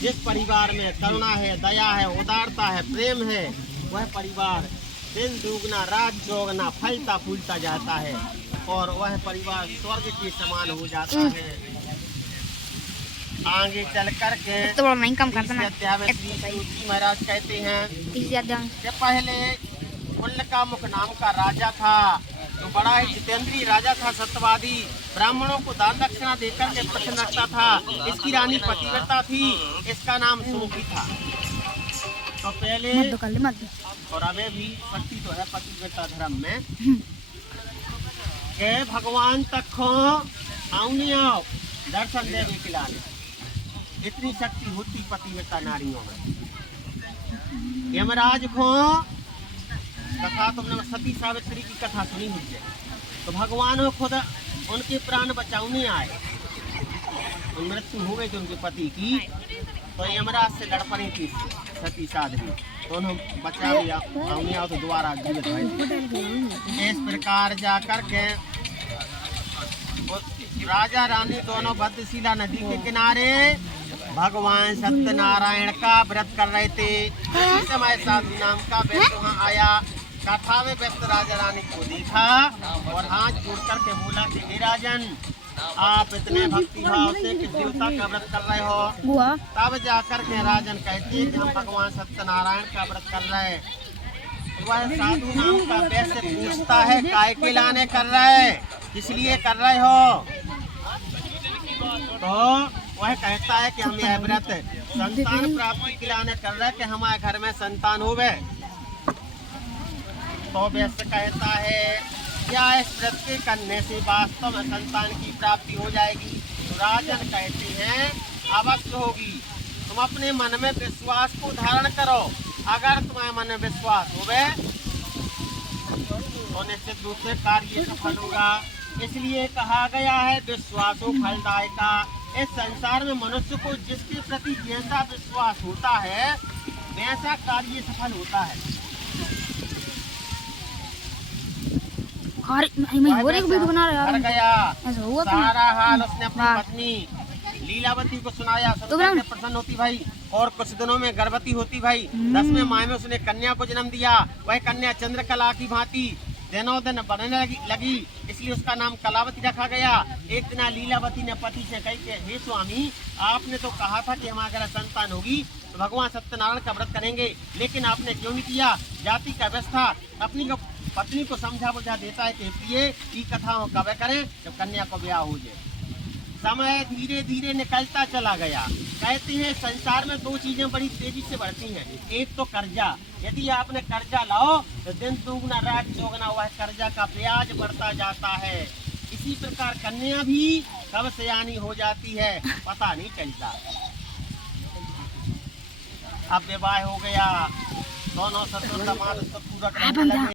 जिस परिवार में करुणा है, दया है, उदारता है, प्रेम है, वह परिवार दिन दुगना रात चौगना फलता फूलता जाता है और वह परिवार स्वर्ग के समान हो जाता है। आगे चल कर के तो नहीं कम करता ना। अध्याय श्री तुलसी महाराज कहते हैं कि पहले कुल्ल का मुख नाम का राजा था, तो बड़ा ही जितेंद्रीय राजा था, सत्यवादी, ब्राह्मणों को दान दक्षिणा देकर के प्रसन्न रखता था। इसकी रानी पतिव्रता थी, इसका नाम सुमुखी था। तो पहले और अभी भी शक्ति तो है पतिव्रता धर्म में के भगवान तक को आउने आओ दर्शन देने के लिए, इतनी शक्ति होती पतिव्रता नारियों में। यमराज को कथा तुमने सती सावित्री की कथा सुनी हुई है, तो भगवान खुद उनके प्राण बचाने आए, तो मृत्यु हो गई थी उनके पति की, तो यमराज से लड़ पड़ी थी सती साध्वी, तो उन्हें बचा लिया, आओ तो दोबारा जीवित हुए। इस प्रकार जाकर के राजा रानी दोनों भद्रशिला नदी के किनारे भगवान सत्यनारायण का व्रत कर रहे थे। इसी समय साधु नाम का व्यक्ति वहाँ आया, कथा में व्यस्त राजा रानी को देखा और हाथ जोड़ करके बोला कि हे राजन, आप इतने भक्ति भाव से किस देवता का व्रत कर रहे हो? तब जाकर के राजन कहते हैं कि हम भगवान सत्यनारायण का व्रत कर रहे हैं। वह साधु नाम का व्यक्ति पूछता है काय के लाने कर रहे, इसलिए कर रहे हो? तो वह कहता है कि हम यह व्रत संतान प्राप्ति के लाने कर रहे कि हमारे घर में संतान हो गए। तो व्यस्त कहता है क्या इस व्रत के करने से वास्तव में संतान की प्राप्ति हो जाएगी? तो राजन कहते हैं अवश्य होगी, तुम अपने मन में विश्वास को धारण करो, अगर तुम्हारे मन में विश्वास होवे तो निश्चित रूप से कार्य सफल होगा। इसलिए कहा गया है विश्वासो फलदायका। इस संसार में मनुष्य को जिसके प्रति जैसा विश्वास होता है वैसा कार्य सफल होता है। गया सारा हाल उसने अपनी पत्नी लीलावती को सुनाया, प्रसन्न होती भाई, और कुछ दिनों में गर्भवती होती भाई। 10वें माह में उसने कन्या को जन्म दिया। वह कन्या चंद्रकला की भांति दिनों दिन बढ़ने लगी, इसलिए उसका नाम कलावती रखा गया। एक दिन लीलावती ने पति से कही कि हे स्वामी, आपने तो कहा था कि हमारे घर संतान होगी तो भगवान सत्यनारायण का व्रत करेंगे, लेकिन आपने क्यों नहीं किया? जाति का व्यवस्था अपनी पत्नी को समझा बुझा देता है कि प्रिय ये कथा कब करें जब कन्या को ब्याह हो जाए। समय धीरे धीरे निकलता चला गया। कहते हैं संसार में दो चीजें बड़ी तेजी से बढ़ती हैं, एक तो कर्जा, यदि आपने कर्जा लाओ तो दिन दुगना रात चौगना वह कर्जा का ब्याज बढ़ता जाता है। इसी प्रकार कन्या भी कब सयानी हो जाती है पता नहीं चलता। अब विवाह हो गया, दोनों ससुर दामाद सब पूरा करने लगे।